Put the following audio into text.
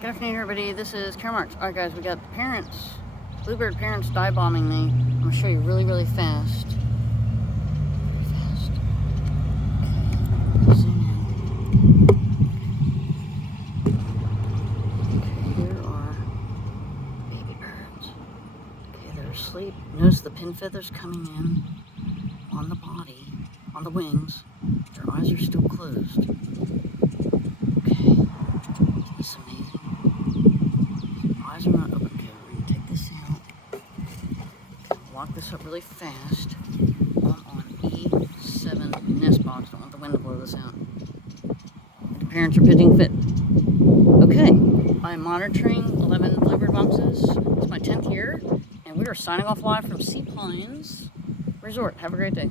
Good afternoon, everybody. This is Caremarks. Alright, guys, we got the parents, Bluebird parents dive bombing me. I'm going to show you really, really fast. Very fast. Okay, zoom in. Okay, here are baby birds. Okay, they're asleep. Notice the pin feathers coming in on the body, on the wings. Their eyes are still closed. Okay, isn't this amazing? Eyes are not open. Okay, we're going to take this out. Lock this up really fast. I'm on E7 Nestbox. Don't want the wind to blow this out. The parents are pitching fit. Okay, I'm monitoring 11 Bluebird boxes. It's my 10th year, and we are signing off live from Sea Pines Resort. Have a great day.